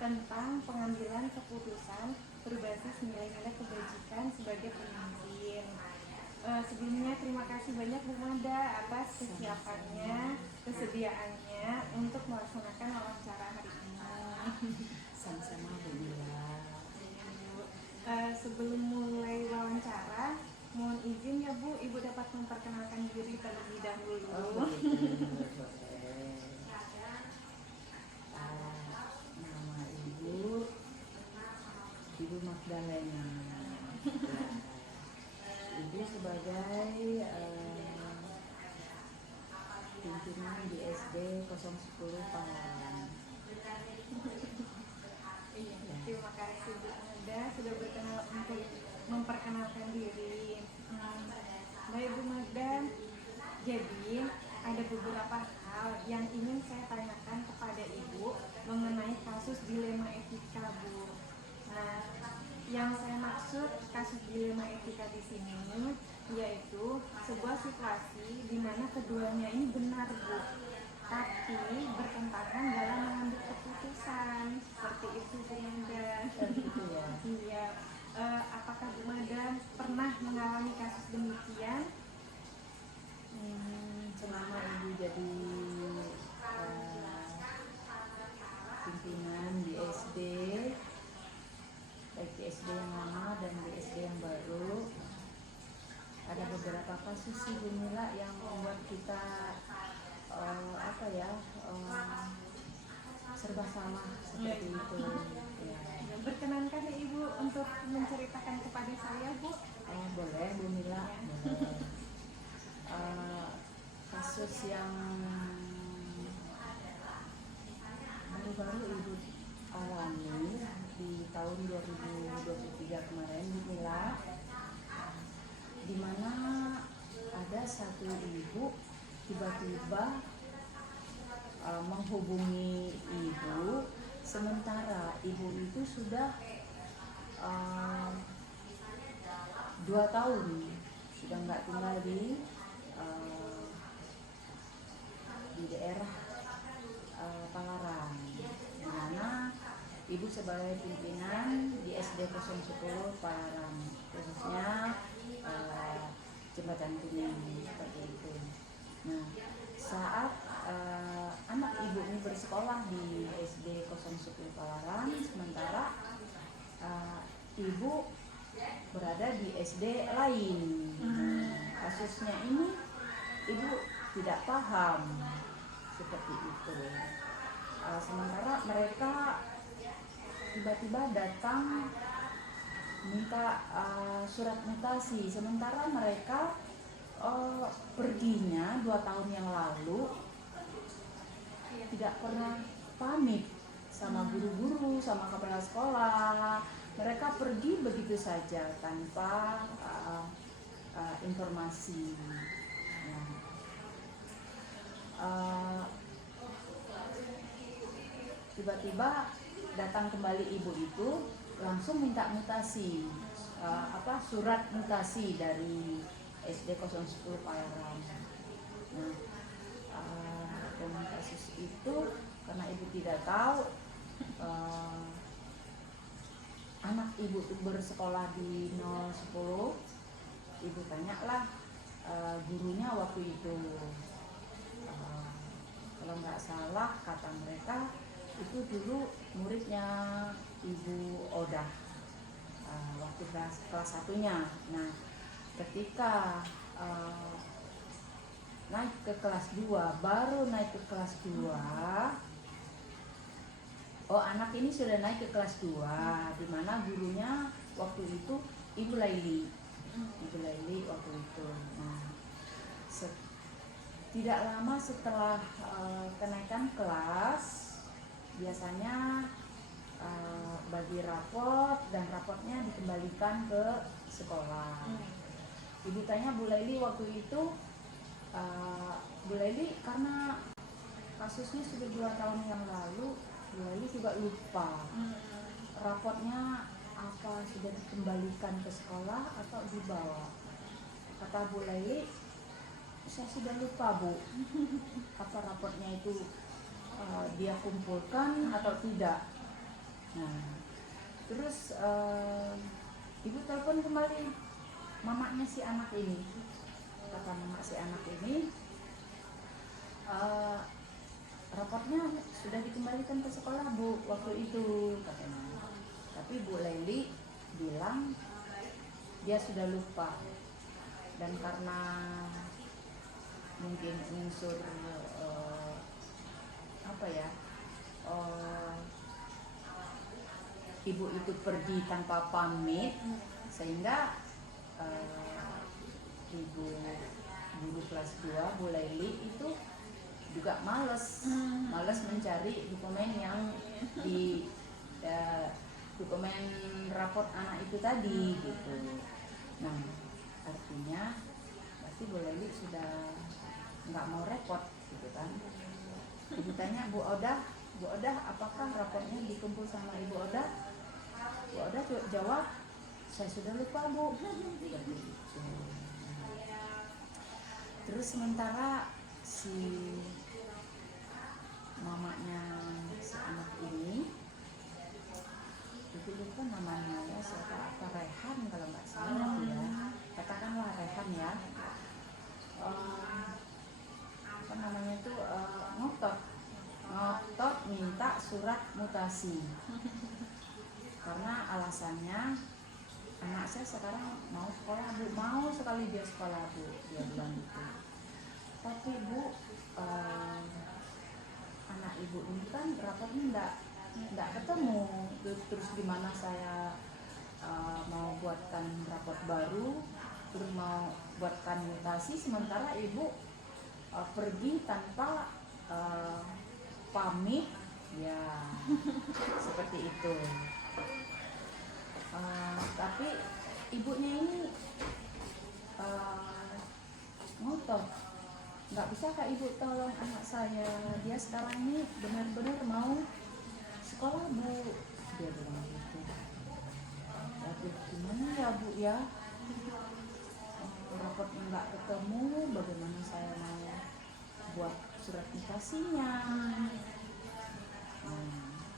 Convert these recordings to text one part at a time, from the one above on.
Tentang pengambilan keputusan berbasis nilai-nilai kebajikan sebagai pemimpin. Sebelumnya terima kasih banyak Bu Mada atas kesiapannya, kesediaannya untuk melaksanakan wawancara hari ini. Sama-sama Bu Mila. Sebelum mulai wawancara, mohon izin ya Bu, Ibu dapat memperkenalkan diri terlebih dahulu. Nama Ibu Magdalena. Ibu sebagai pimpinan di SD 010 Palawan. Terima kasih Bu Mada sudah berkenan untuk memperkenalkan diri. Baik Bu Mada, jadi ada beberapa hal yang ingin saya tanyakan kepada Ibu mengenai kasus dilema etika Bu. Nah, yang saya maksud kasus dilema etika di sini yaitu sebuah situasi di mana keduanya ini benar Bu, tapi bertentangan dalam mengambil keputusan. Seperti itu Bu Mada. Iya. Apakah Bu Mada pernah mengalami kasus demikian? Selama Ibu jadi pimpinan di SD, baik di SD yang lama dan di SD yang baru, ada beberapa kasus sih Bu Mila yang membuat kita serba salah seperti itu. Ya. Berkenankah ya Ibu untuk menceritakan kepada saya Bu? Boleh Bu Mila. Boleh. Kasus yang baru-baru Ibu alami di tahun 2023 kemarin Bu Mila, di mana ada satu ibu tiba-tiba menghubungi Ibu, sementara Ibu itu sudah 2 tahun sudah nggak tinggal di daerah Palaran, di mana Ibu sebagai pimpinan di SD 010 Palaran, khususnya Jembatan Kuning seperti itu. Nah, saat anak Ibu ini bersekolah di SD 010 Palaran, sementara Ibu berada di SD lain. Kasusnya ini Ibu tidak paham seperti itu. Sementara mereka tiba-tiba datang minta surat mutasi, sementara mereka perginya 2 tahun yang lalu tidak pernah pamit sama guru-guru, sama kepala sekolah. Mereka pergi begitu saja tanpa informasi. Tiba-tiba datang kembali ibu itu langsung minta mutasi, surat mutasi dari SD 010 Palaran. Nah, dengan kasus itu karena ibu tidak tahu anak ibu itu bersekolah di 010, ibu tanya tanyalah gurunya waktu itu. Kalau nggak salah kata mereka itu dulu muridnya Ibu Odah waktu kelas 1-nya. Nah, ketika naik ke kelas 2, baru naik ke kelas 2. Oh, anak ini sudah naik ke kelas 2, di mana gurunya waktu itu Ibu Laili. Ibu Laili waktu itu. Nah, tidak lama setelah kenaikan kelas, biasanya bagi rapot dan rapotnya dikembalikan ke sekolah. Ibu tanya Bu Laili waktu itu, Bu Laili karena kasusnya sudah 2 tahun yang lalu, Bu Laili juga lupa rapotnya apa sudah dikembalikan ke sekolah atau dibawa. Kata Bu Laili, saya sudah lupa Bu, apa rapotnya itu dia kumpulkan atau tidak. Nah, terus ibu telepon kembali mamanya si anak ini. Kata mama si anak ini, rapotnya sudah dikembalikan ke sekolah Bu waktu itu, katanya. Tapi Bu Laili bilang dia sudah lupa, dan karena mungkin unsur ibu itu pergi tanpa pamit, sehingga ibu guru kelas 2 Bu Laili itu juga males mencari dokumen yang di dokumen raport anak itu tadi gitu. Nah, artinya berarti Bu Laili sudah nggak mau repot gitu kan. Ibu tanya Bu Odah, apakah raportnya dikumpul sama Ibu Odah? Bu Odah jawab, saya sudah lupa Bu. Seperti itu. Terus sementara si mamanya si anak ini, itu lupa namanya ya, siapa, apa Rehan kalau nggak salah ya, katakanlah Rehan ya. Apa namanya itu, ngotot minta surat mutasi karena alasannya anak saya sekarang mau sekolah Bu, mau sekali dia sekolah Bu, dia bilang gitu. Tapi Bu, anak ibu ini kan rapotnya enggak ketemu, terus gimana saya mau buatkan rapot baru, terus mau buatkan mutasi sementara ibu pergi tanpa pamit, ya seperti itu. Tapi ibunya ini ngotot, nggak bisa Kak Ibu tolong anak saya, dia sekarang ini benar-benar mau sekolah Bu, dia bilang gitu. Aduh, gimana ya Bu ya, rapotnya nggak ketemu, bagaimana saya mau buat surat mutasinya.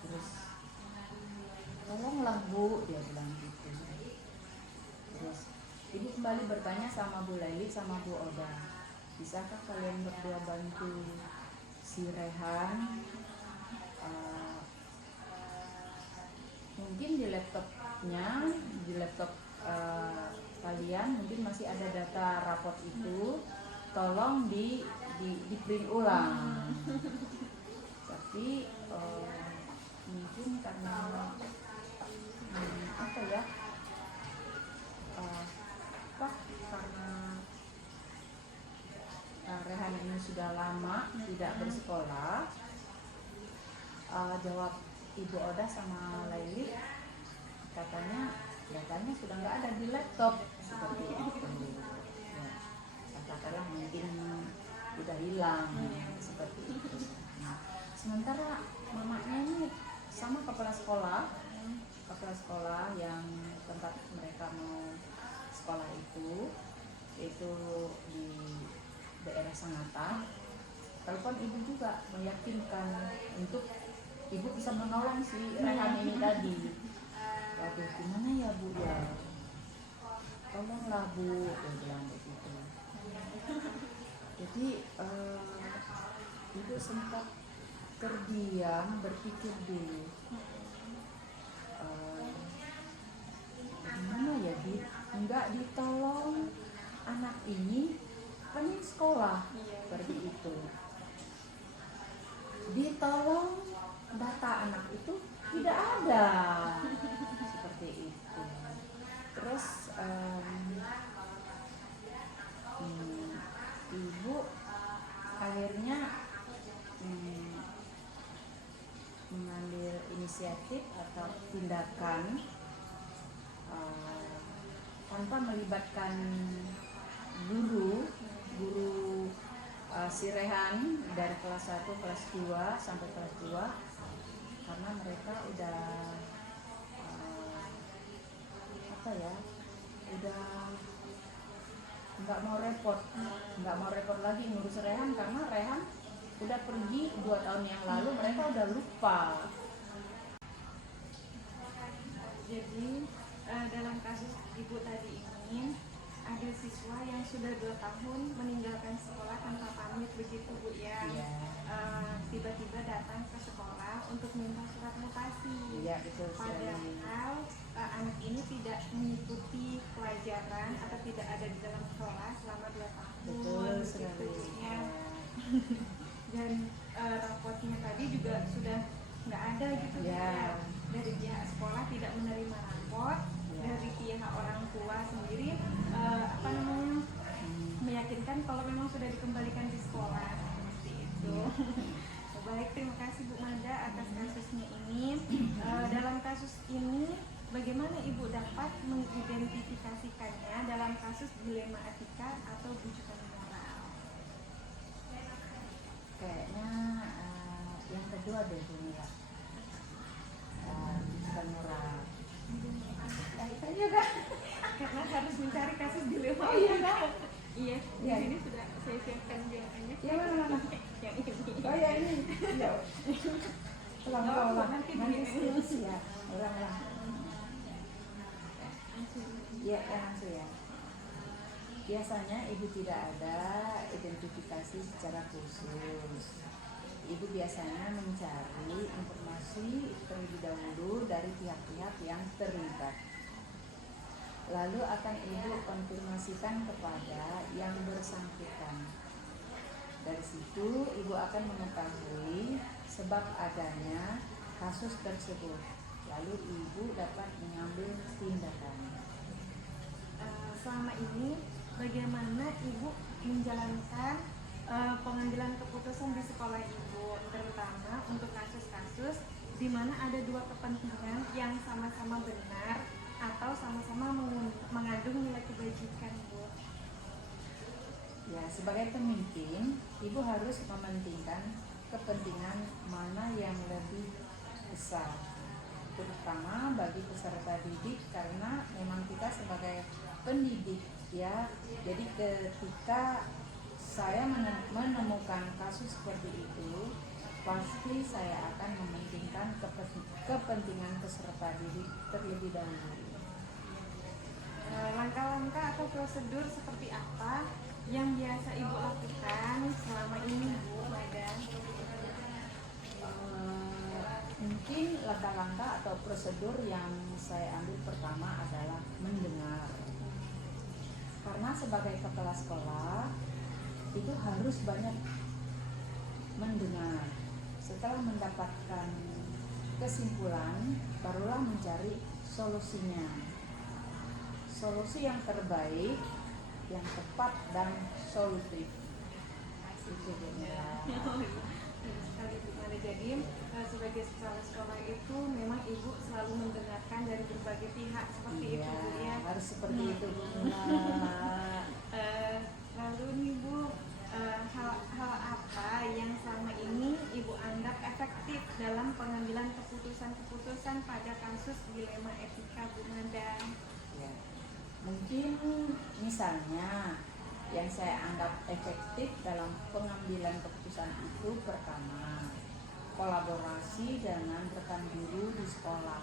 Terus tolonglah Bu, dia bilang gitu. Terus ibu kembali bertanya sama Bu Laili sama Bu Odah, bisakah kalian berdua bantu si Rehan? Mungkin di laptop kalian mungkin masih ada data rapot itu, tolong di print ulang. Tapi mungkin karena karena Rehan ini sudah lama tidak bersekolah, jawab Ibu Odah sama Laili, katanya datanya sudah nggak ada di laptop, seperti itu. Ya, katakanlah mungkin udah hilang, seperti itu. Nah, sementara mamanya ini sama kepala sekolah yang tempat mereka mau sekolah itu di daerah Sangatta, telepon ibu juga meyakinkan untuk ibu bisa menolong si Rehan ini tadi. Waduh, gimana ya Bu ya, tolonglah Bu, dia bilang begitu. Jadi ibu sempat terdiam berpikir dulu, gimana ya nggak ditolong anak ini pengen sekolah seperti itu, ditolong data anak itu tidak ada seperti itu. Terus ibu akhirnya mengambil inisiatif atau tindakan tanpa melibatkan guru si Rehan dari kelas 1, kelas 2 sampai kelas 2, karena mereka udah udah nggak mau repot lagi ngurus Rehan, karena Rehan udah pergi 2 tahun yang lalu, mereka udah lupa. Jadi dalam kasus ibu tadi ini ada siswa yang sudah 2 tahun meninggalkan sekolah tanpa pamit begitu Bu ya. Tiba-tiba datang ke sekolah untuk minta surat mutasi. Iya, betul. Padahal anak ini tidak mengikuti pelajaran atau tidak ada di dalam kelas selama 2 tahun. Betul begitu, sekali. ya. Dan rapotnya tadi juga sudah nggak ada gitu ya. Dari pihak sekolah tidak menerima rapot, dari pihak orang tua sendiri meyakinkan kalau memang sudah dikembalikan di sekolah seperti itu. Baik, terima kasih Bu Mada atas kasusnya ini. Dalam kasus ini bagaimana Ibu dapat mengidentifikasikannya dalam kasus dilema etika atau bujukan moral? Kayaknya yang kedua deh Bu Mila, bujukan moral. Itu juga Karena harus mencari kasus dilema. Oh iya kan? Iya, di Ya. sini sudah saya siapkan biasanya. Ya mana? Yang ini. Oh ya ini. Ya. Ulang. Nanti ya. Ulang. Ya, langsung ya. Biasanya ibu tidak ada identifikasi secara khusus. Ibu biasanya mencari informasi terlebih dahulu dari pihak-pihak yang terlibat. Lalu akan ibu konfirmasikan kepada yang bersangkutan. Dari situ ibu akan mengetahui sebab adanya kasus tersebut. Lalu ibu dapat mengambil tindakan. Selama ini bagaimana Ibu menjalankan pengambilan keputusan di sekolah Ibu, terutama untuk kasus-kasus di mana ada 2 kepentingan yang sama-sama benar atau sama-sama mengandung nilai kebajikan, Bu? Ya, sebagai pemimpin, ibu harus mementingkan kepentingan mana yang lebih besar, terutama bagi peserta didik, karena memang kita sebagai pendidik ya. Jadi ketika saya menemukan kasus seperti itu, pasti saya akan mementingkan kepentingan peserta didik terlebih dahulu. Langkah-langkah atau prosedur seperti apa yang biasa Ibu lakukan selama ini, Bu Mada? Mungkin langkah-langkah atau prosedur yang saya ambil pertama adalah mendengar. Karena sebagai kepala sekolah itu harus banyak mendengar. Setelah mendapatkan kesimpulan, barulah mencari solusinya. Solusi yang terbaik, yang tepat dan solutif. Itu dia. Sekali Bu Mada. Jadi sebagai kepala sekolah itu memang Ibu selalu mendengarkan dari berbagai pihak seperti Iya, itu, Bu ya. harus seperti itu, Bu. Lalu nih Bu, hal apa yang selama ini Ibu anggap efektif dalam pengambilan keputusan pada kasus dilema etika, Bu Mada? Ya. Mungkin misalnya yang saya anggap efektif dalam pengambilan keputusan itu pertama, kolaborasi dengan rekan guru di sekolah.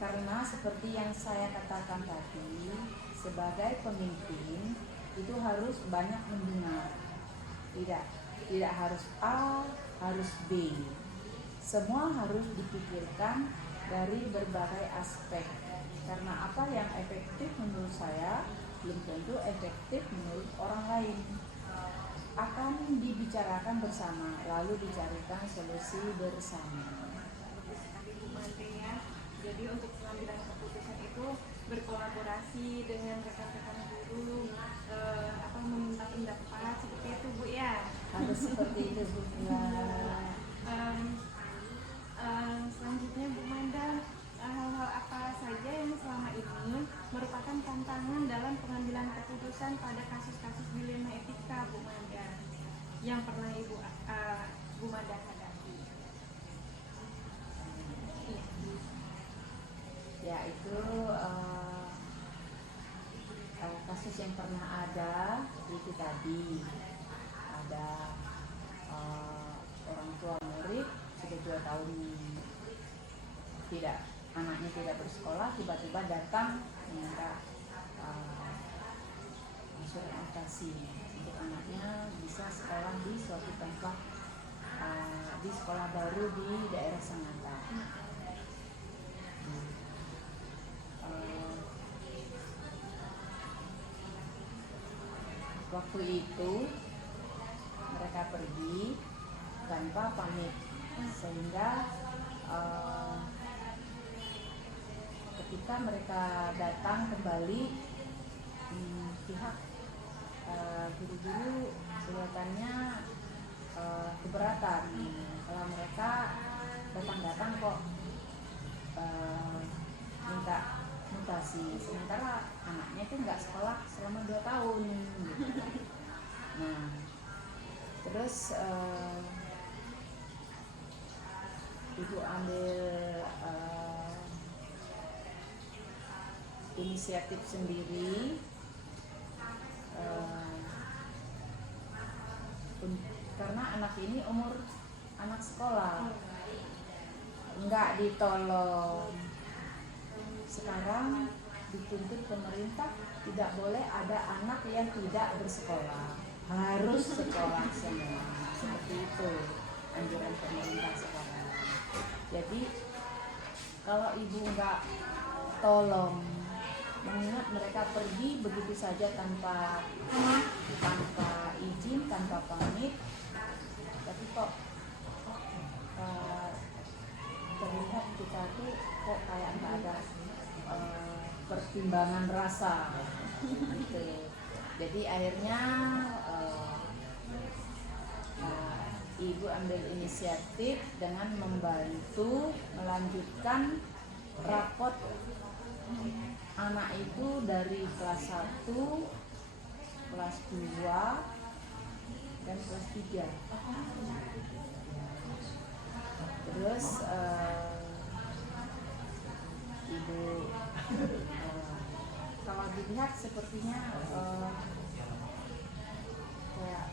Karena seperti yang saya katakan tadi, sebagai pemimpin itu harus banyak mendengar. Tidak harus A, harus B. Semua harus dipikirkan dari berbagai aspek. Karena apa yang efektif menurut saya belum tentu efektif menurut orang lain. Akan dibicarakan bersama, lalu dicarikan solusi bersama. Bagus sekali Bu Made ya. Jadi untuk pengambilan keputusan itu berkolaborasi dengan rekan-rekan guru, meminta pendapat seperti itu Bu ya. Harus seperti itu Bu. Selanjutnya Bu Manda, hal-hal apa saja yang selama ini merupakan tantangan dalam pengambilan keputusan pada kasus-kasus dilema etika Bu Manda yang pernah Bu Manda hadapi? Ya itu kasus yang pernah ada itu tadi ada orang tua murid sudah 2 tahun anaknya tidak bersekolah, tiba-tiba datang minta surat mutasi untuk anaknya bisa sekolah di suatu tempat di sekolah baru di daerah Sangatta. Waktu itu mereka pergi tanpa pamit, sehingga ketika mereka datang kembali, pihak guru-guru kelihatannya keberatan kalau mereka datang-datang kok minta mutasi, sementara anaknya itu nggak sekolah selama 2 tahun gitu. Nah terus ibu ambil inisiatif sendiri karena anak ini anak sekolah, nggak ditolong. Sekarang dituntut pemerintah tidak boleh ada anak yang tidak bersekolah, harus sekolah semua, seperti itu anjuran pemerintah sekarang. Jadi kalau ibu nggak tolong, mengingat mereka pergi begitu saja tanpa izin, tanpa pamit, tapi kok terlihat kita tuh kok kayak nggak ada pertimbangan rasa gitu. Jadi akhirnya ibu ambil inisiatif dengan membantu melanjutkan rapot anak itu dari kelas 1, kelas 2 dan kelas 3. Terus ibu kalau dilihat sepertinya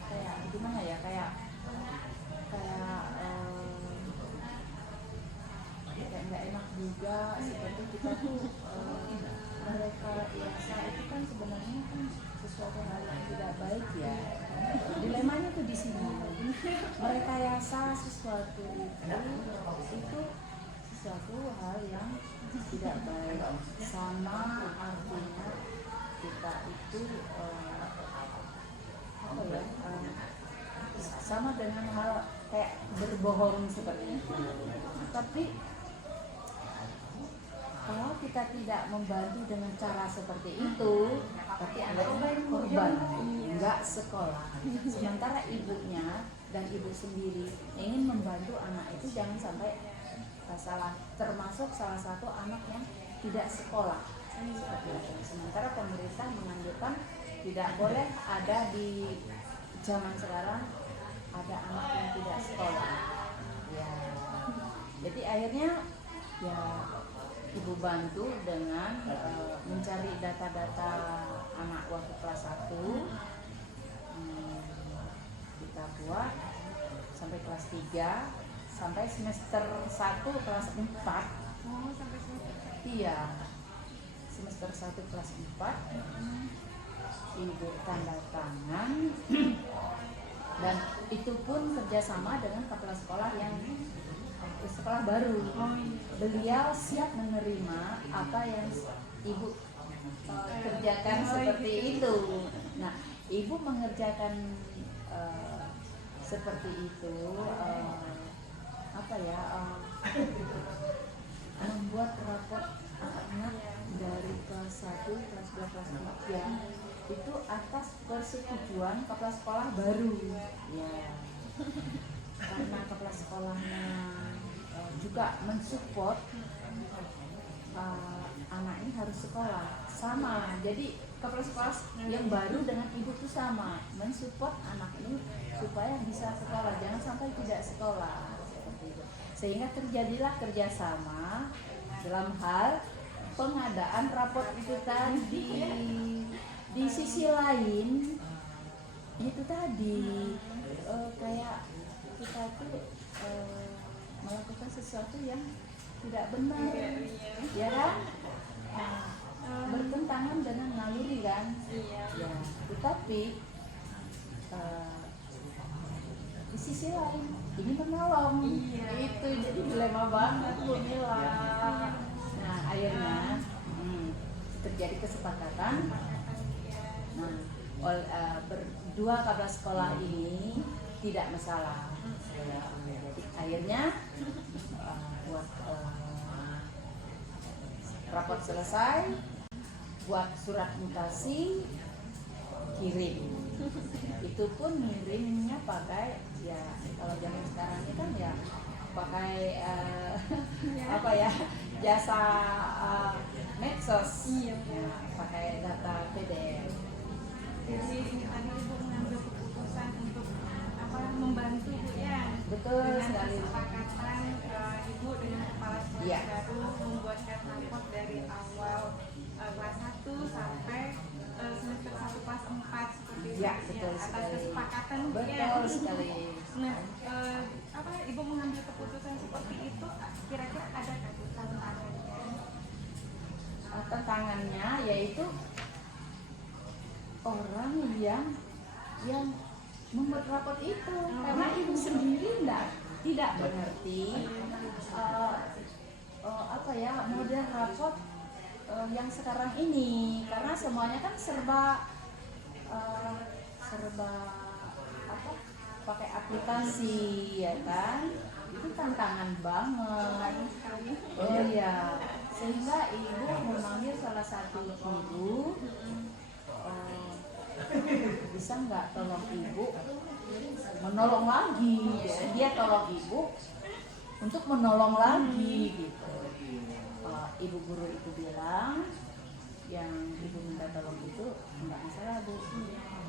kayak gimana ya, kayak nggak enak juga, seperti kita tuh mereka biasa itu kan sebenarnya kan sesuatu hal yang tidak baik ya. Dilemanya tuh di sini. Mereka yasa sesuatu itu sesuatu hal yang tidak baik, sama artinya kita itu sama dengan hal kayak berbohong seperti itu. Tapi kalau kita tidak membantu dengan cara seperti itu, berarti anaknya korban, nggak sekolah. Sementara ibunya dan ibu sendiri ingin membantu anak itu jangan sampai salah, termasuk salah satu anak yang tidak sekolah. Sementara pemerintah menganjurkan tidak boleh ada di zaman sekarang ada anak yang tidak sekolah. Ya, jadi akhirnya ya ibu bantu dengan mencari data-data anak waktu kelas 1, kita buat sampai kelas 3, sampai semester 1 kelas 4. Sampai semester Iya, semester 1 kelas 4 ibu tanda tangan dan itu pun kerjasama dengan kepala sekolah yang sekolah baru. Oh iya. Beliau siap menerima apa yang ibu kerjakan seperti itu. Nah, ibu mengerjakan seperti itu, apa ya, membuat raport anak dari kelas 1, kelas 2, kelas 3 itu atas persetujuan kepala sekolah baru ya, karena kepala sekolahnya juga mensupport anak ini harus sekolah sama, jadi kepala sekolah yang baru dengan ibu itu sama mensupport anak ini supaya bisa sekolah, jangan sampai tidak sekolah seperti itu. Sehingga terjadilah kerjasama dalam hal pengadaan raport itu tadi. Di sisi lain itu tadi kayak kita tuh melakukan sesuatu yang tidak benar, ya kan? Bertentangan dengan naluri kan? Iya. Ya, tetapi di sisi lain ini menolong. Iya. Itu jadi dilema banget Bu Mila. Nah, akhirnya terjadi kesepakatan. Nah, berdua kepala sekolah ini tidak masalah. Jadi akhirnya buat raport selesai, buat surat mutasi, kirim. Itu pun ngirimnya pakai ya, kalau zaman sekarang ini kan ya pakai apa ya, jasa medsos. Iya. Pakai data PDF. Jadi ini tadi ibu mengambil keputusan untuk membantu Bu ya. Betul dengan sekali. kesepakatan ibu dengan kepala sekolah Iya. baru membuatkan raport dari awal kelas 1 sampai semester 1 kelas 4 seperti itu. Ya, betul atas sekali. kesepakatan Bu ya. Betul sekali. Nah, ibu mengambil keputusan seperti itu, kira-kira ada tantangannya? Tantangannya yaitu orang yang membuat raport itu, karena ibu sendiri tidak mengerti apa ya, model raport yang sekarang ini, karena semuanya kan serba apa, pakai aplikasi ya kan, itu tantangan banget. Oh iya, sehingga ibu memanggil salah satu guru, bisa nggak tolong ibu menolong lagi. Jadi dia tolong ibu untuk menolong lagi gitu. Ibu guru itu bilang yang ibu minta tolong itu nggak masalah Bu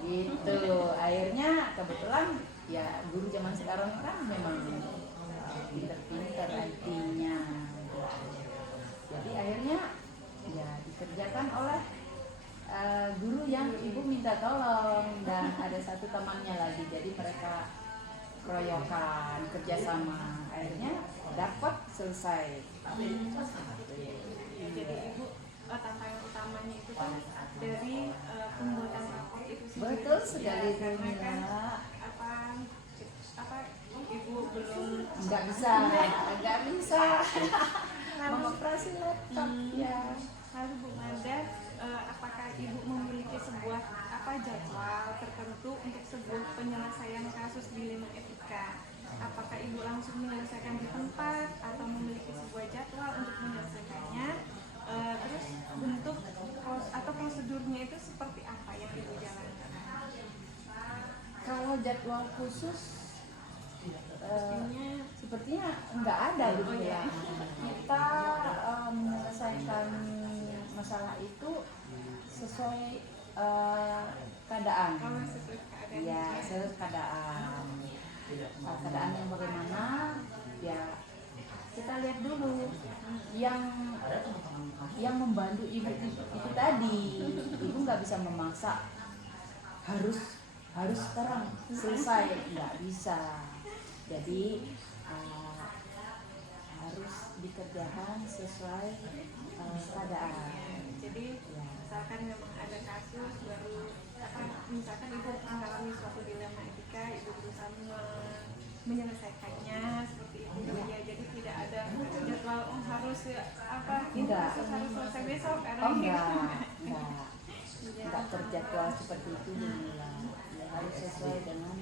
gitu. Akhirnya kebetulan ya guru zaman sekarang kan memang pinter-pinter IT-nya, jadi akhirnya ya dikerjakan oleh guru yang ibu minta tolong, dan ada satu temannya lagi, jadi mereka keroyokan kerjasama, akhirnya dapat selesai. Jadi ibu tantangan utamanya itu kan dari pembuatan raport itu sendiri. Betul sekali Bu Karena kan Mila. Ibu belum nggak bisa mengoperasi laptop ya. Lalu Bu Mada, apakah ibu memiliki sebuah jadwal tertentu untuk sebuah penyelesaian kasus dilema etika? Apakah ibu langsung menyelesaikan di tempat atau memiliki sebuah jadwal untuk menyelesaikannya? Terus bentuk atau prosedurnya itu seperti apa yang ibu jalankan? Kalau jadwal khusus sepertinya nggak ada gitu ya. Kita menyelesaikan masalah itu sesuai keadaan. Ya, sesuai keadaan. Keadaan yang bagaimana ya kita lihat dulu. Yang membantu ibu itu tadi, ibu nggak bisa memaksa harus sekarang selesai, nggak bisa. Jadi harus dikerjakan sesuai keadaan. Jadi Ya. misalkan memang ada kasus baru misalkan ibu mengalami suatu dilema etika, ibu berusaha menyelesaikannya seperti itu ya. Jadi tidak ada jadwal harus ini Enggak. kasus harus selesai besok karena Oh gitu. enggak terjadwal seperti itu Bunda. Ya, harus sesuai dengan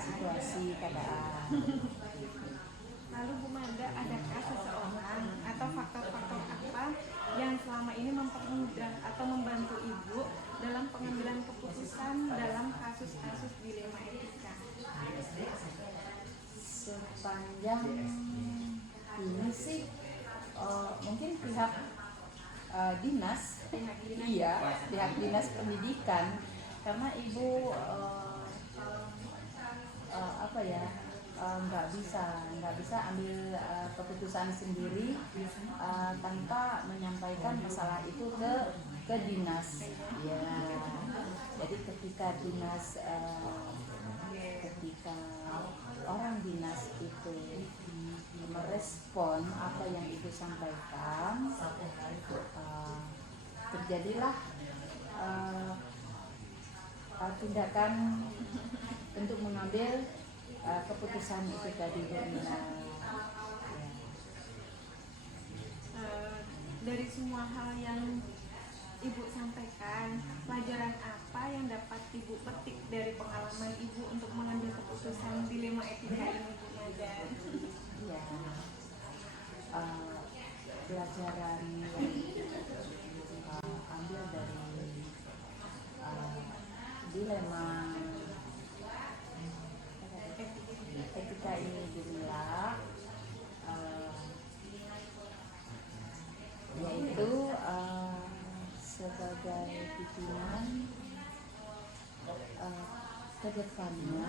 situasi keadaan. Lalu Bu Mada, adakah seseorang atau faktor-faktor apa yang selama ini mempermudah atau membantu Ibu dalam pengambilan keputusan dalam kasus-kasus dilema etika? Sepanjang ini sih mungkin pihak dinas, Pihak dinas. iya, pihak dinas pendidikan, karena ibu nggak bisa ambil keputusan sendiri tanpa menyampaikan masalah itu ke dinas, ya. Jadi ketika orang dinas itu merespon apa yang ibu sampaikan, terjadilah tindakan untuk mengambil keputusan itu tadi Bunda. Dari semua hal yang Ibu sampaikan, pelajaran apa yang dapat Ibu petik dari pengalaman Ibu untuk mengambil keputusan dilema etika ini, Bu Mada? Ya, pelajaran yang ambil dari dilema etika ini adalah yaitu sebagai pimpinan ke depannya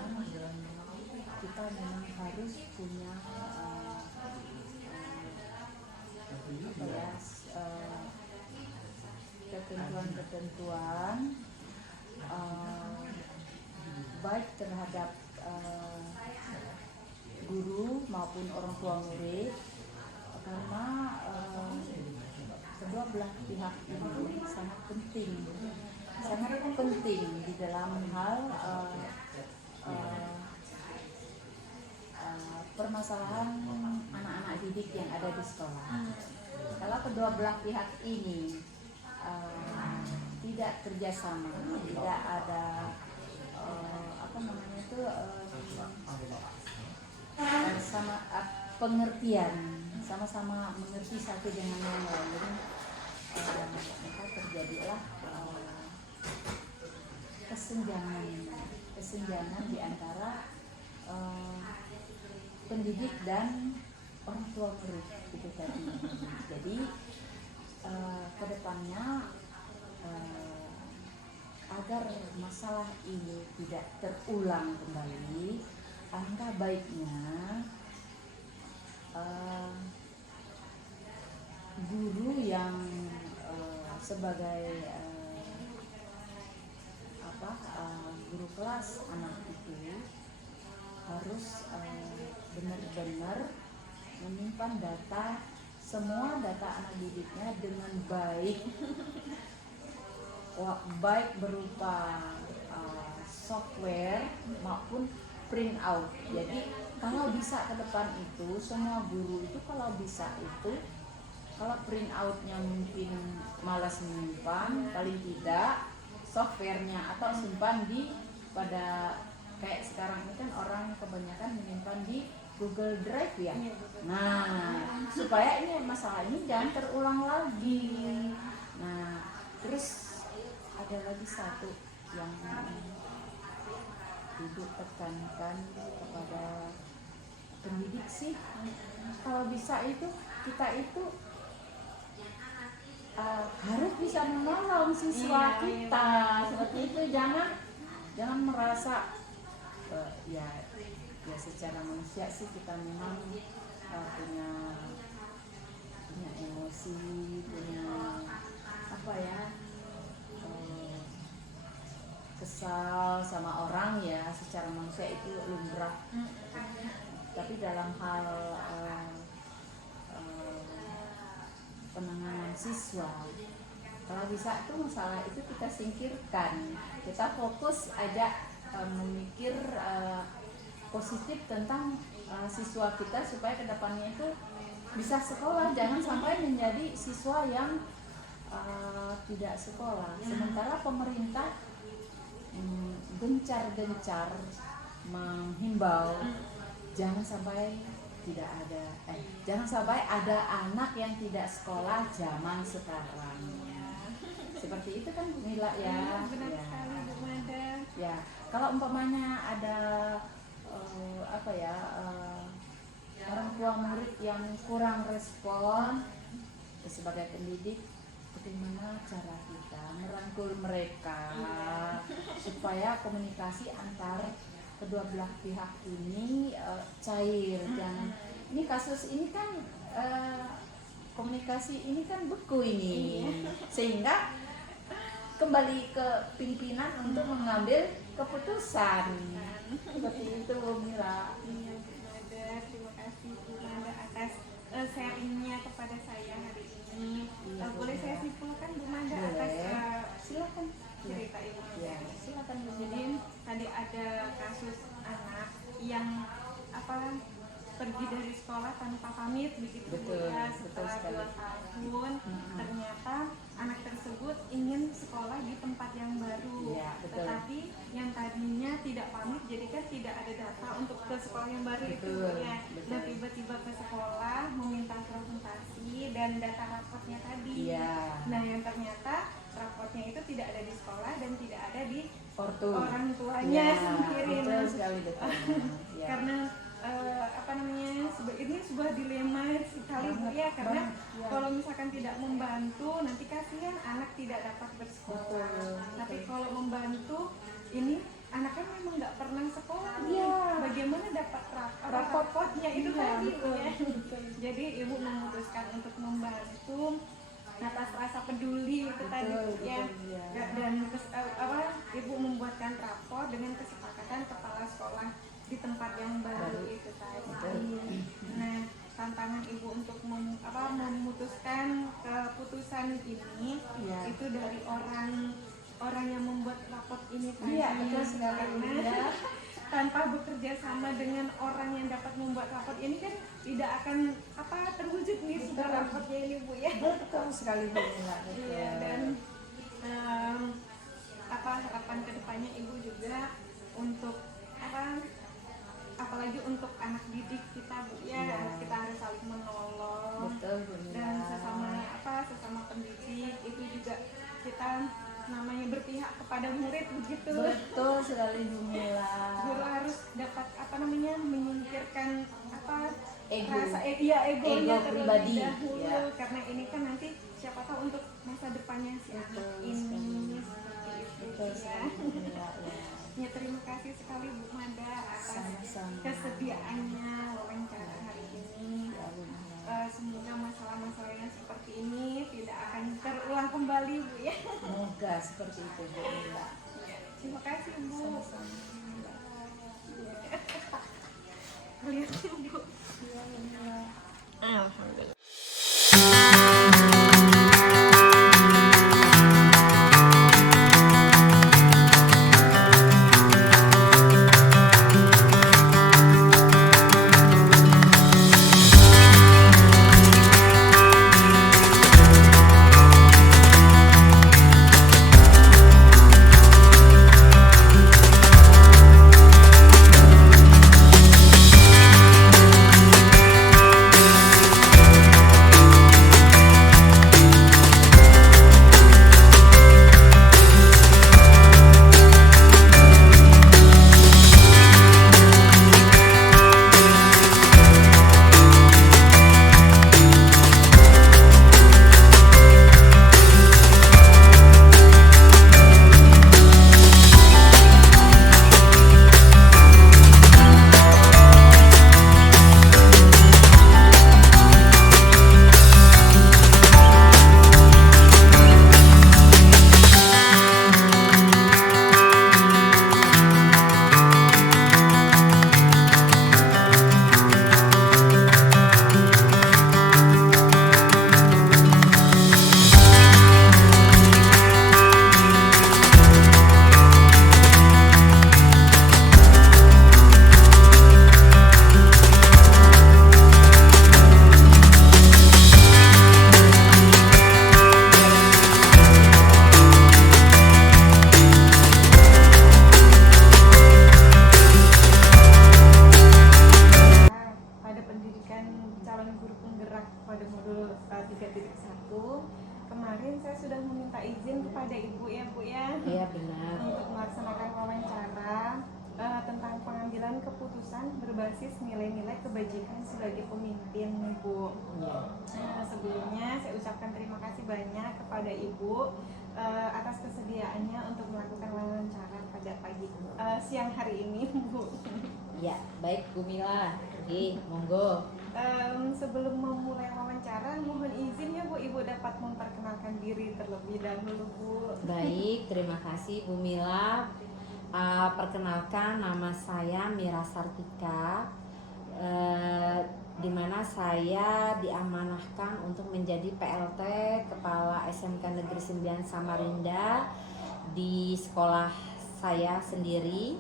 kita memang harus punya ketentuan-ketentuan baik terhadap guru maupun orang tua murid, karena kedua belah pihak ini sangat penting di dalam hal permasalahan anak-anak didik yang ada di sekolah. Kalau kedua belah pihak ini tidak kerjasama, tidak ada pengertian, sama-sama mengerti satu dengan yang lain, maka terjadilah kesenjangan di antara pendidik dan orang tua murid itu tadi. Jadi kedepannya agar masalah ini tidak terulang kembali, alangkah baiknya guru yang sebagai guru kelas anak itu harus benar-benar menyimpan semua data anak didiknya dengan baik berupa software maupun print out. Jadi kalau bisa ke depan itu semua guru itu kalau print outnya mungkin malas menyimpan, paling tidak softwarenya atau simpan pada kayak sekarang ini kan orang kebanyakan menyimpan di Google Drive ya. Nah, supaya ini masalah ini jangan terulang lagi. Nah, terus ada lagi satu yang Ibu tekankan kepada pendidik sih, kalau bisa itu kita itu harus bisa menolong siswa kita seperti itu. Jangan merasa ya secara manusia sih kita memang punya emosi, punya kesal sama orang ya, secara manusia itu lumrah. Tapi dalam hal penanganan siswa. Kalau bisa tuh masalah itu kita singkirkan, kita fokus aja memikir positif tentang siswa kita supaya kedepannya itu bisa sekolah, jangan sampai menjadi siswa yang tidak sekolah. Sementara pemerintah gencar-gencar menghimbau jangan sampai jangan sampai ada anak yang tidak sekolah zaman sekarang. Seperti itu kan Mila ya. Benar sekali Bu Mada. Ya, kalau umpamanya ada orang tua murid yang kurang respon, sebagai pendidik bagaimana cara kita merangkul mereka supaya komunikasi antar kedua belah pihak ini cair. Jangan ini kasus ini kan komunikasi ini kan beku ini, sehingga kembali ke pimpinan untuk mengambil keputusan. Seperti itu Bu Mira. Iya Bu Mada, terima kasih Bu Mada atas sharingnya kepada saya hari ini. Iya, Boleh Bu saya Mada. simpulkan Bu Mada atas Silakan. cerita Ibu Mada? Ya, silakan Bu Jadi Mira. tadi ada kasus anak yang pergi dari sekolah tanpa pamit begitu Bu Betul, ya, betul setelah sekali. 2 tahun ternyata anak tersebut ingin sekolah di tempat yang baru. Iya, betul. Tetapi yang tadinya tidak pamit jadi kan tidak ada data untuk ke sekolah yang baru itu Betul, Bu, ya. betul. Nah tiba-tiba ke sekolah meminta presentasi dan data rapotnya tadi. Iya. Nah yang ternyata rapotnya itu tidak ada di sekolah dan tidak ada di Ortu. orang tuanya Ya, sendiri. betul Nah, sekali, betul. Ya. karena ini sebuah dilema sekali Bu ya, karena banget, ya. kalau misalkan tidak membantu nanti kasihan anak tidak dapat bersekolah. Betul, Tapi betul. kalau membantu ini anaknya memang nggak pernah sekolah. Iya. Bagaimana dapat Rapot. rapotnya itu Iya, tadi Bu betul, ya. betul. Jadi ibu memutuskan untuk membantu atas rasa peduli itu Betul, tadi Bu ya. betul, ya. Dan ibu membuatkan rapor dengan kesepakatan kepala sekolah di tempat yang baru itu tadi. Betul. Nah, tantangan ibu untuk memutuskan keputusan ini Iya. itu dari orang yang membuat rapor ini tadi. Iya, betul sekali, Karena ya. tanpa bekerja sama dengan orang yang dapat membuat rapor ini kan tidak akan terwujud nih sudah rapornya ini Bu ya. Betul sekali Bu Mira. Betul. Iya, dan harapan kedepannya ibu juga untuk apalagi untuk anak didik kita Bu ya, Iya. kita harus saling menolong. Betul Bu Mira. Dan sesama pendidik itu juga kita namanya berpihak kepada murid begitu. Betul sekali Bu Mira. Guru harus dapat menyingkirkan Ego. rasa egonya Ego terlebih pribadi, dahulu, ya. karena ini kan nanti siapa tahu untuk masa depannya si anak Betul ini sekali. seperti itu Betul ya. sekali Bu Mira. Ya. Ya, terima kasih sekali Bu Mada atas Sama-sama. kesediaannya wawancara hari ini. Ya, Bu Mira. Semoga masalah-masalah yang seperti ini tidak akan terulang kembali Bu ya. Semoga seperti itu Bu Mira. Terima kasih Bu. Sama-sama. Lihat Bu. Ya, Bu Mira. Alhamdulillah. kemarin saya sudah meminta izin kepada Ibu ya Bu ya, Iya benar. untuk melaksanakan wawancara tentang pengambilan keputusan berbasis nilai-nilai kebajikan sebagai pemimpin nih Bu. Iya. Sebelumnya saya ucapkan terima kasih banyak kepada Ibu atas kesediaannya untuk melakukan wawancara pada siang hari ini Bu. Ya, baik Bu Mila. Oke, monggo. Sebelum memulai wawancara, mohon izin ya Bu, Ibu dapat memperkenalkan diri terlebih dahulu Bu. Baik, terima kasih Bu Mila. Perkenalkan, nama saya Mira Sartika, di mana saya diamanahkan untuk menjadi PLT Kepala SMK Negeri 9 Samarinda di sekolah saya sendiri,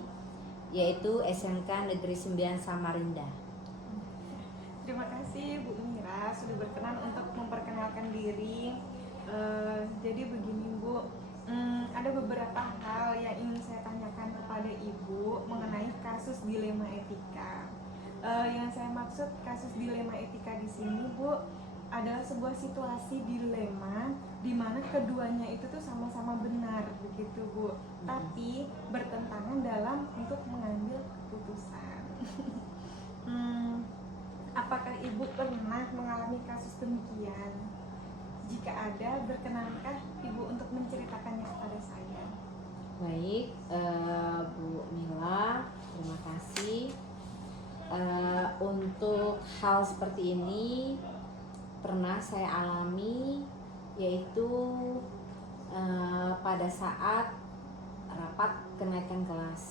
yaitu SMK Negeri 9 Samarinda. Terima kasih Bu Mira sudah berkenan untuk memperkenalkan diri. Jadi begini Bu, ada beberapa hal yang ingin saya tanyakan kepada Ibu mengenai kasus dilema etika. Yang saya maksud kasus dilema etika di sini Bu adalah sebuah situasi dilema di mana keduanya itu tuh sama-sama benar begitu Bu, tapi bertentangan dalam untuk mengambil keputusan. Apakah Ibu pernah mengalami kasus demikian? Jika ada, berkenankah Ibu untuk menceritakannya kepada saya? Baik, Bu Mila, terima kasih. Untuk hal seperti ini pernah saya alami, yaitu pada saat rapat kenaikan kelas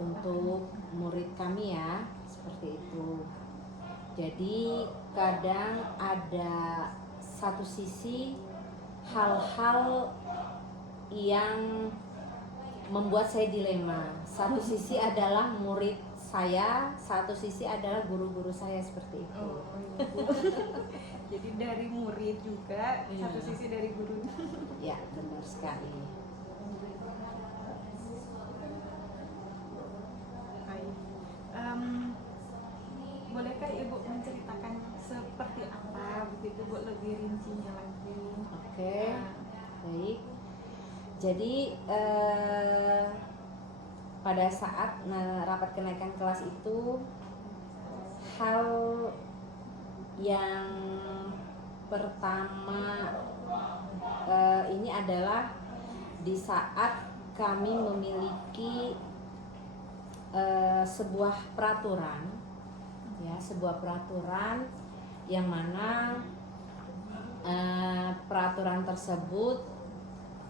untuk murid kami ya, seperti itu. Jadi kadang ada satu sisi hal-hal yang membuat saya dilema. Satu sisi adalah murid saya, satu sisi adalah guru-guru saya, seperti itu. Jadi dari murid juga, satu sisi dari guru. Ya, benar sekali. Baik. Bolehkah Ibu menceritakan seperti apa begitu Bu, lebih rincinya lagi? Oke, baik. Jadi pada saat rapat kenaikan kelas itu, hal yang pertama ini adalah di saat kami memiliki sebuah peraturan, ya, sebuah peraturan yang mana peraturan tersebut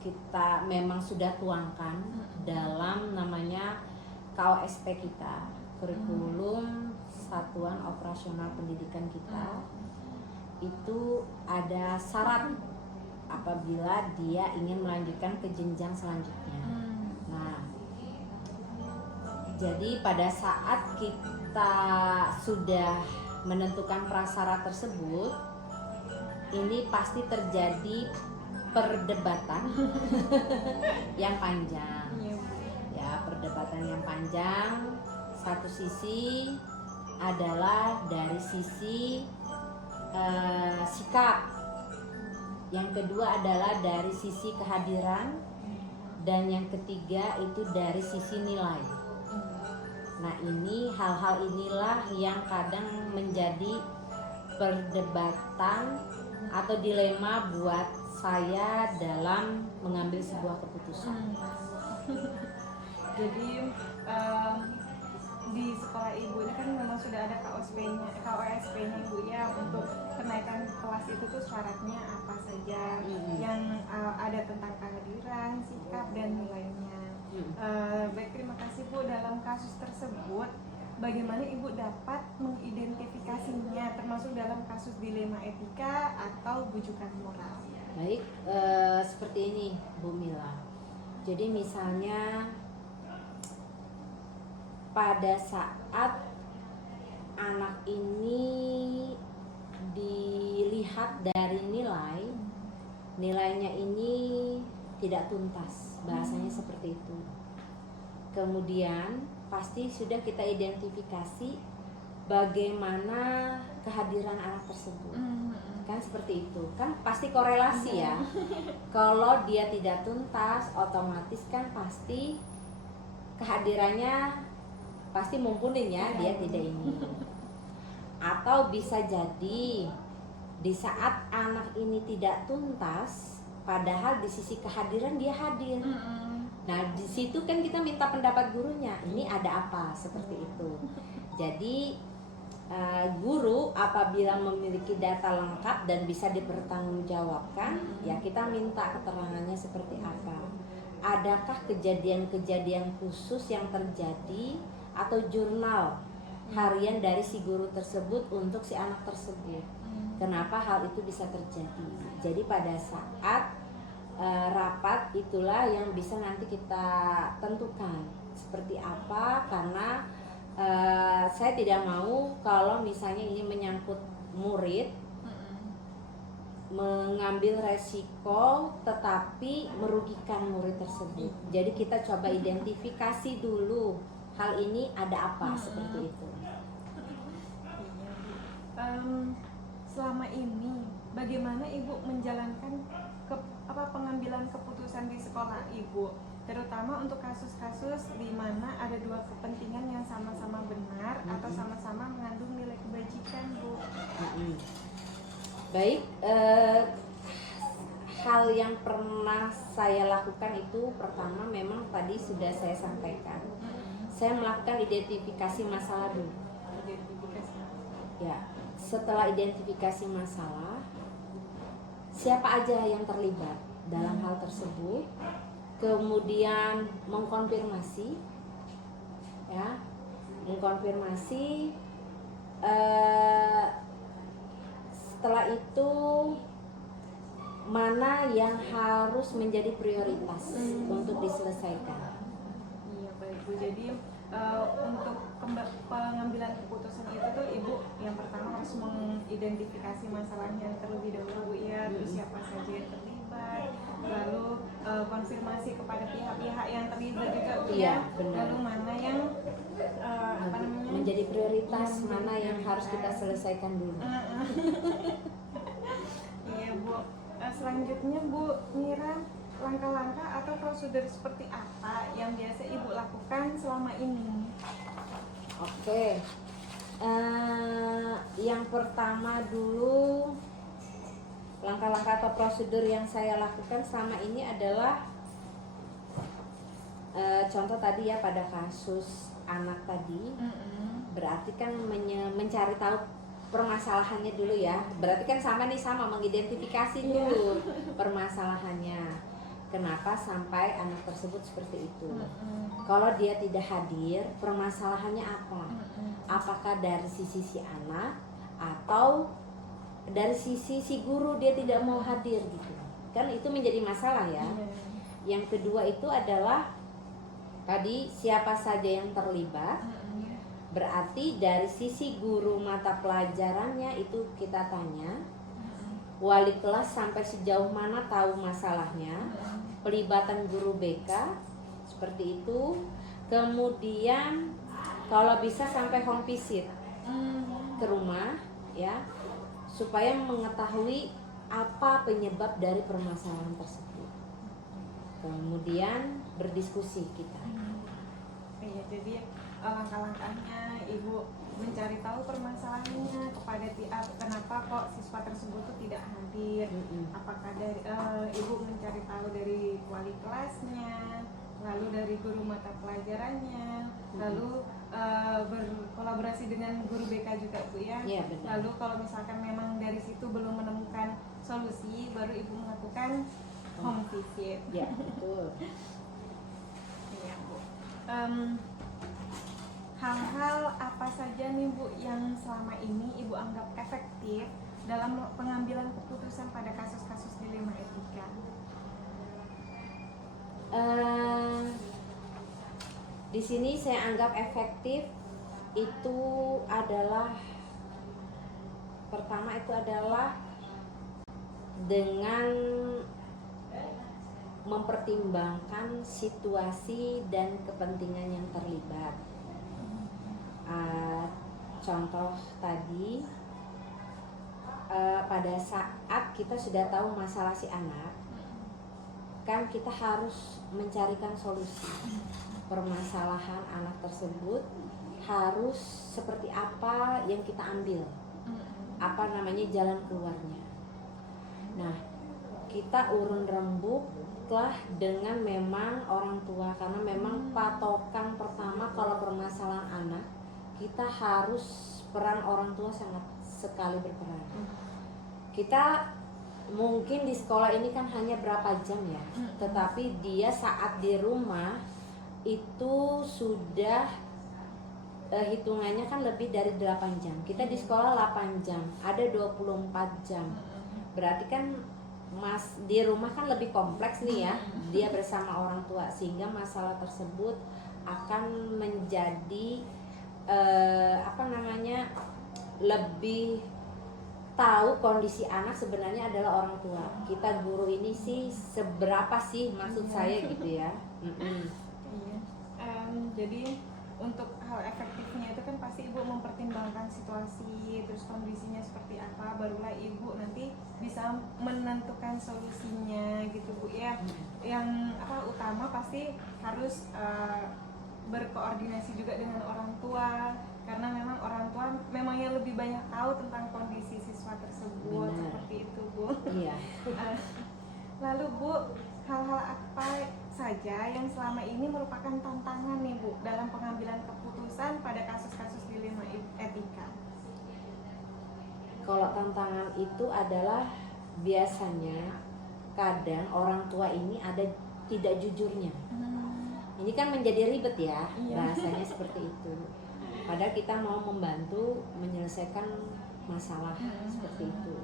kita memang sudah tuangkan dalam namanya KOSP kita, kurikulum Satuan Operasional Pendidikan kita. Itu ada syarat apabila dia ingin melanjutkan ke jenjang selanjutnya. Nah, jadi pada saat kita sudah menentukan prasyarat tersebut, ini pasti terjadi perdebatan yang panjang. Ya, perdebatan yang panjang. Satu sisi adalah dari sisi sikap, yang kedua adalah dari sisi kehadiran, dan yang ketiga itu dari sisi nilai. Nah, ini hal-hal inilah yang kadang menjadi perdebatan atau dilema buat saya dalam mengambil sebuah keputusan. Jadi di sekolah Ibu ini kan memang sudah ada KOSP-nya Ibu ya, untuk kenaikan kelas itu tuh syaratnya apa saja, yang ada tentang kehadiran, sikap, dan nilainya. Baik, terima kasih Bu. Dalam kasus tersebut, bagaimana Ibu dapat mengidentifikasinya, termasuk dalam kasus dilema etika atau bujukan moral? Baik, seperti ini Bu Mila. Jadi misalnya pada saat anak ini dilihat dari nilainya ini tidak tuntas, bahasanya seperti itu. Kemudian pasti sudah kita identifikasi bagaimana kehadiran anak tersebut. kan seperti itu kan pasti korelasi ya. Kalau dia tidak tuntas, otomatis kan pasti kehadirannya pasti mumpunin ya, dia tidak ini. Atau bisa jadi di saat anak ini tidak tuntas, padahal di sisi kehadiran dia hadir. Nah di situ kan kita minta pendapat gurunya, ini ada apa seperti itu. Jadi guru apabila memiliki data lengkap dan bisa dipertanggungjawabkan, ya kita minta keterangannya seperti apa. Adakah kejadian-kejadian khusus yang terjadi atau jurnal harian dari si guru tersebut untuk si anak tersebut. Kenapa hal itu bisa terjadi? Jadi pada saat rapat itulah yang bisa nanti kita tentukan seperti apa, karena saya tidak mau kalau misalnya ini menyangkut murid mengambil resiko tetapi merugikan murid tersebut. Jadi kita coba identifikasi dulu hal ini ada apa seperti itu. Selama ini bagaimana Ibu menjalankan pengambilan keputusan di sekolah Ibu, terutama untuk kasus-kasus di mana ada dua kepentingan yang sama-sama benar atau sama-sama mengandung nilai kebajikan, Bu? Baik, hal yang pernah saya lakukan itu pertama memang tadi sudah saya sampaikan. Saya melakukan identifikasi masalah dulu. Ya, setelah identifikasi masalah, siapa aja yang terlibat dalam hal tersebut, kemudian mengkonfirmasi, ya, mengkonfirmasi. Setelah itu mana yang harus menjadi prioritas untuk diselesaikan. Iya baik Bu. Jadi untuk pengambilan keputusan itu tuh Ibu yang pertama harus mengidentifikasi masalahnya terlebih dahulu ya, terus siapa saja yang terlibat, lalu konfirmasi kepada pihak-pihak yang terlibat juga Bu, iya, ya. Benar. Lalu mana yang menjadi prioritas, mana yang harus kita selesaikan dulu. Iya Bu. Selanjutnya Bu Mira, langkah-langkah atau prosedur seperti apa yang biasa Ibu lakukan selama ini? Oke, yang pertama dulu, langkah-langkah atau prosedur yang saya lakukan selama ini adalah contoh tadi ya, pada kasus anak tadi, berarti kan mencari tahu permasalahannya dulu ya. Berarti kan sama mengidentifikasi dulu permasalahannya. Kenapa sampai anak tersebut seperti itu? Kalau dia tidak hadir, permasalahannya apa? Apakah dari sisi si anak atau dari sisi si guru dia tidak mau hadir gitu? Kan itu menjadi masalah ya. Yang kedua itu adalah tadi siapa saja yang terlibat. Berarti dari sisi guru mata pelajarannya itu kita tanya, wali kelas sampai sejauh mana tahu masalahnya, pelibatan guru BK seperti itu. Kemudian kalau bisa sampai home visit ke rumah ya, supaya mengetahui apa penyebab dari permasalahan tersebut. Kemudian berdiskusi kita. Iya, jadi langkah-langkahnya Ibu mencari tahu permasalahannya kepada kenapa kok siswa tersebut tuh tidak hadir. Apakah dari Ibu mencari tahu dari wali kelasnya, lalu dari guru mata pelajarannya, lalu berkolaborasi dengan guru BK juga Bu ya. Iya, benar. Lalu kalau misalkan memang dari situ belum menemukan solusi, baru Ibu melakukan home visit. Ya, betul. Iya Bu. Hal-hal apa saja nih Bu yang selama ini Ibu anggap efektif dalam pengambilan keputusan pada kasus-kasus dilema etika? Di sini saya anggap efektif itu adalah, pertama itu adalah dengan mempertimbangkan situasi dan kepentingan yang terlibat. Contoh tadi pada saat kita sudah tahu masalah si anak, kan kita harus mencarikan solusi permasalahan anak tersebut, harus seperti apa yang kita ambil, apa namanya jalan keluarnya. Nah, kita urun rembuklah dengan memang orang tua, karena memang patokan pertama kalau permasalahan anak, kita harus peran orang tua sangat sekali berperan. Kita mungkin di sekolah ini kan hanya berapa jam ya, tetapi dia saat di rumah itu sudah hitungannya kan lebih dari 8 jam. Kita di sekolah 8 jam, ada 24 jam. Berarti kan di rumah kan lebih kompleks nih ya, dia bersama orang tua, sehingga masalah tersebut akan menjadi lebih tahu kondisi anak sebenarnya adalah orang tua. Kita guru ini sih seberapa sih maksud saya gitu ya. Iya. Jadi untuk hal efektifnya itu kan pasti ibu mempertimbangkan situasi terus kondisinya seperti apa, barulah ibu nanti bisa menentukan solusinya gitu Bu ya. Yang utama pasti harus berkoordinasi juga dengan orang tua, karena memang orang tua memangnya lebih banyak tahu tentang kondisi siswa tersebut. Benar. Seperti itu Bu. Iya. Lalu Bu, hal-hal apa saja yang selama ini merupakan tantangan nih Bu dalam pengambilan keputusan pada kasus-kasus dilema etika? Kalau tantangan itu adalah biasanya kadang orang tua ini ada tidak jujurnya. Ini kan menjadi ribet ya, rasanya seperti itu. Padahal kita mau membantu menyelesaikan masalah seperti itu.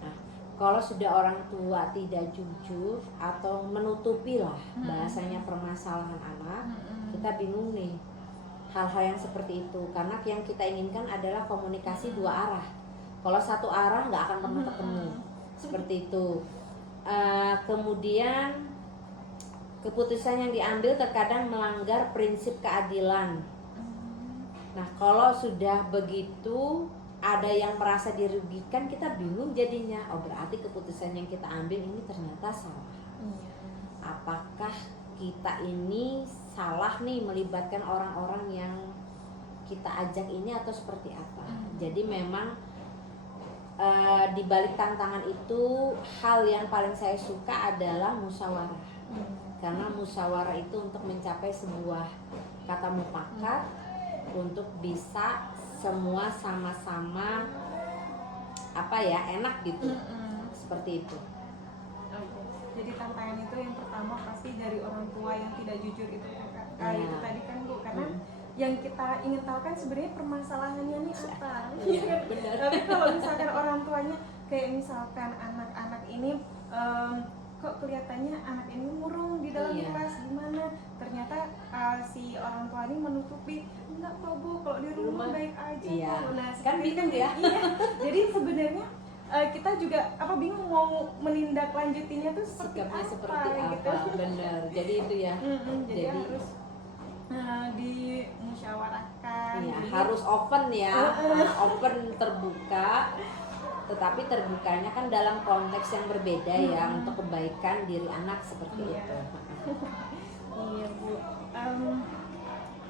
Nah, kalau sudah orang tua tidak jujur atau menutupi lah bahasanya permasalahan anak, kita bingung nih hal-hal yang seperti itu. Karena yang kita inginkan adalah komunikasi dua arah. Kalau satu arah nggak akan pernah ketemu, seperti itu. Kemudian keputusan yang diambil terkadang melanggar prinsip keadilan. Nah, kalau sudah begitu ada yang merasa dirugikan, kita bingung jadinya. Oh, berarti keputusan yang kita ambil ini ternyata salah. Apakah kita ini salah nih melibatkan orang-orang yang kita ajak ini atau seperti apa? Jadi memang di balik tantangan itu hal yang paling saya suka adalah musyawarah. Karena musyawarah itu untuk mencapai sebuah kata mufakat, untuk bisa semua sama-sama enak gitu. Seperti itu. Jadi tantangan itu yang pertama pasti dari orang tua yang tidak jujur itu itu tadi kan Bu, karena yang kita ingin tahu kan sebenarnya permasalahannya nih apa. Benar. Tapi kalau misalkan orang tuanya kayak misalkan anak-anak ini kok kelihatannya anak ini murung di dalam kelas, gimana? Ternyata si orang tua ini menutupi, enggak kok Bu, kalau di rumah baik aja kok. Nah, kan bingung ya. Iya. Jadi sebenarnya kita juga bingung mau menindaklanjutinya tuh Sikapnya seperti gitu. apa? Benar. Jadi itu ya. Jadi harus dimusyawarahkan. Iya, harus open ya. Open, terbuka. Tetapi terbukanya kan dalam konteks yang berbeda ya, untuk kebaikan diri anak seperti itu. Iya Bu.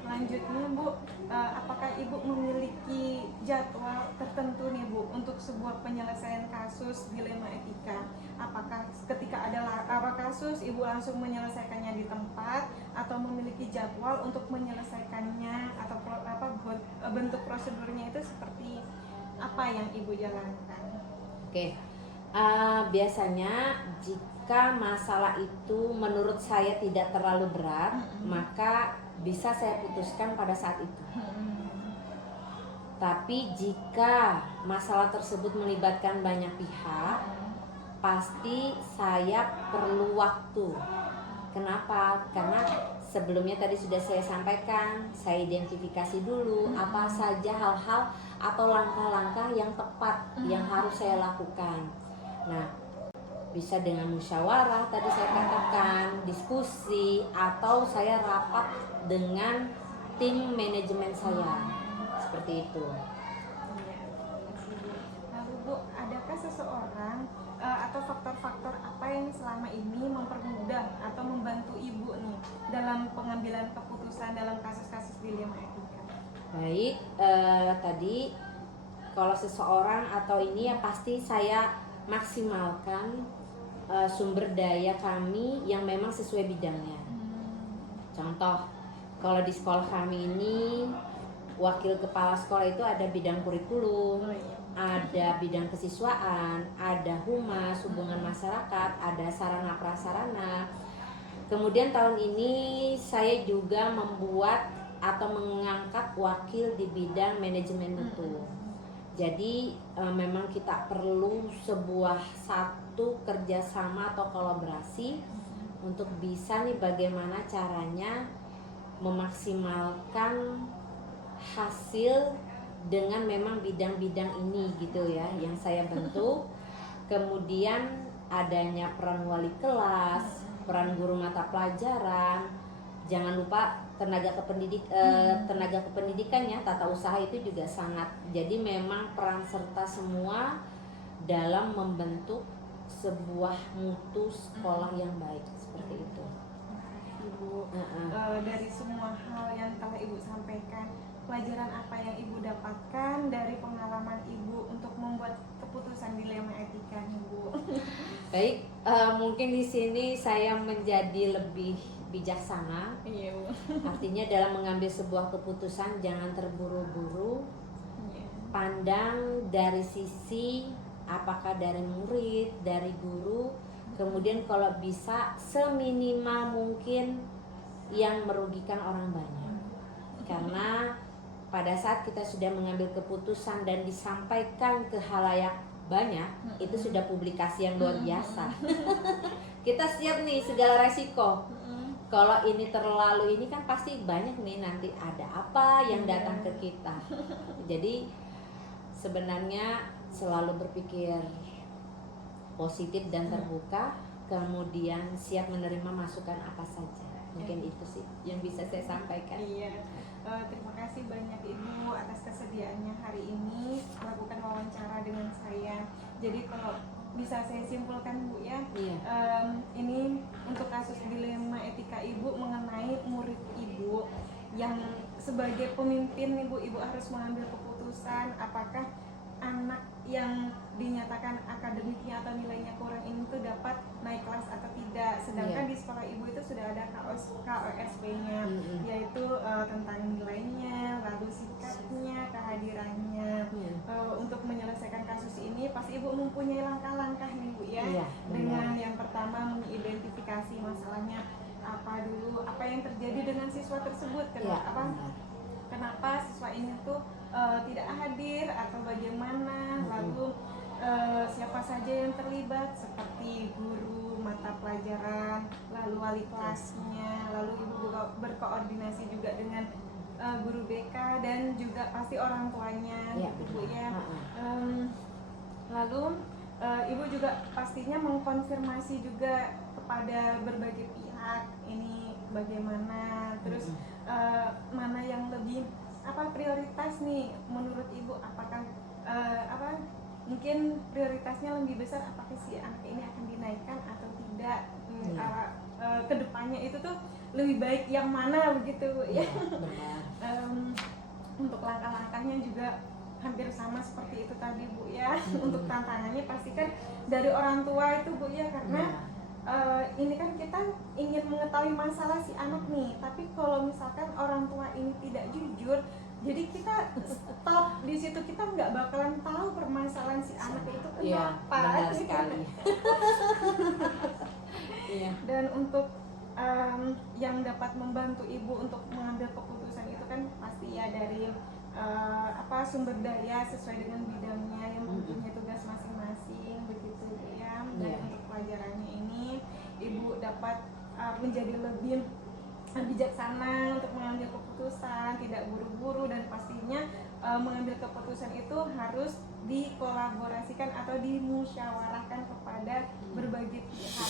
Lanjutnya Bu, apakah Ibu memiliki jadwal tertentu nih Bu untuk sebuah penyelesaian kasus dilema etika? Apakah ketika ada kasus Ibu langsung menyelesaikannya di tempat, atau memiliki jadwal untuk menyelesaikannya, atau bentuk prosedurnya itu seperti apa yang Ibu jalankan? Oke. Biasanya jika masalah itu menurut saya tidak terlalu berat, maka bisa saya putuskan pada saat itu. Tapi jika masalah tersebut melibatkan banyak pihak, pasti saya perlu waktu. Kenapa? Karena sebelumnya tadi sudah saya sampaikan, saya identifikasi dulu apa saja hal-hal atau langkah-langkah yang tepat yang harus saya lakukan. Nah, bisa dengan musyawarah tadi saya katakan, diskusi, atau saya rapat dengan tim manajemen saya. Seperti itu. Lalu Bu, ada faktor-faktor apa yang selama ini mempermudah atau membantu ibu nih dalam pengambilan keputusan dalam kasus-kasus dilema etika? Baik, tadi kalau seseorang atau ini ya pasti saya maksimalkan sumber daya kami yang memang sesuai bidangnya. Contoh, kalau di sekolah kami ini wakil kepala sekolah itu ada bidang kurikulum, ada bidang kesiswaan, ada humas, hubungan masyarakat, ada sarana prasarana. Kemudian tahun ini saya juga membuat atau mengangkat wakil di bidang manajemen mutu. Jadi memang kita perlu sebuah satu kerjasama atau kolaborasi untuk bisa nih bagaimana caranya memaksimalkan hasil dengan memang bidang-bidang ini gitu ya yang saya bentuk. Kemudian adanya peran wali kelas, peran guru mata pelajaran, jangan lupa tenaga kependidikan ya, tata usaha itu juga sangat. Jadi memang peran serta semua dalam membentuk sebuah mutu sekolah yang baik seperti itu. Ibu, dari semua hal yang telah Ibu sampaikan, pelajaran apa yang Ibu dapatkan dari pengalaman Ibu untuk membuat keputusan dilema etika, Ibu? Baik, mungkin di sini saya menjadi lebih bijaksana. Iya, Bu. Artinya dalam mengambil sebuah keputusan jangan terburu-buru. Pandang dari sisi apakah dari murid, dari guru, kemudian kalau bisa seminimal mungkin yang merugikan orang banyak. Karena pada saat kita sudah mengambil keputusan dan disampaikan ke halayak banyak, itu sudah publikasi yang luar biasa. Kita siap nih segala resiko. Kalau ini terlalu ini kan pasti banyak nih nanti ada apa yang datang ke kita. Jadi sebenarnya selalu berpikir positif dan terbuka, kemudian siap menerima masukan apa saja. Mungkin itu sih yang bisa saya sampaikan. Iya, terima kasih banyak Ibu atas kesediaannya hari ini melakukan wawancara dengan saya. Jadi kalau bisa saya simpulkan Bu ya, ini untuk kasus dilema etika Ibu mengenai murid Ibu yang sebagai pemimpin Ibu harus mengambil keputusan apakah anak yang dinyatakan akademiknya atau nilainya kurang ini tuh dapat naik kelas atau tidak. Sedangkan di sekolah Ibu itu sudah ada KOSP-nya, yaitu tentang nilainya, lalu sikapnya, kehadirannya. Untuk menyelesaikan kasus ini pasti Ibu mempunyai langkah-langkah nih Bu ya. Dengan yang pertama mengidentifikasi masalahnya apa dulu, apa yang terjadi dengan siswa tersebut, kenapa siswa ini tuh tidak hadir atau bagaimana, lalu siapa saja yang terlibat seperti guru mata pelajaran, lalu wali kelasnya, lalu Ibu berkoordinasi juga dengan guru BK dan juga pasti orang tuanya Bu ya. Lalu Ibu juga pastinya mengkonfirmasi juga kepada berbagai pihak ini bagaimana, terus mana yang lebih prioritas nih menurut Ibu, apakah mungkin prioritasnya lebih besar apakah si anak ini akan dinaikkan atau tidak, kedepannya itu tuh lebih baik yang mana begitu Bu ya. Untuk langkah-langkahnya juga hampir sama seperti itu tadi Bu ya. Untuk tantangannya pasti kan dari orang tua itu Bu ya, karena ini kan kita ingin mengetahui masalah si anak nih, tapi kalau misalkan orang tua ini tidak jujur, jadi kita stop di situ, kita nggak bakalan tahu permasalahan si anak itu kenapa. Benar sekali. Dan untuk yang dapat membantu Ibu untuk mengambil keputusan itu kan pasti ya dari sumber daya sesuai dengan bidangnya yang mempunyai tugas masing-masing begitu ya. Dan untuk pelajarannya ini Ibu dapat menjadi lebih bijaksana untuk mengambil keputusan, tidak buru-buru, dan pastinya mengambil keputusan itu harus dikolaborasikan atau dimusyawarahkan kepada berbagai pihak.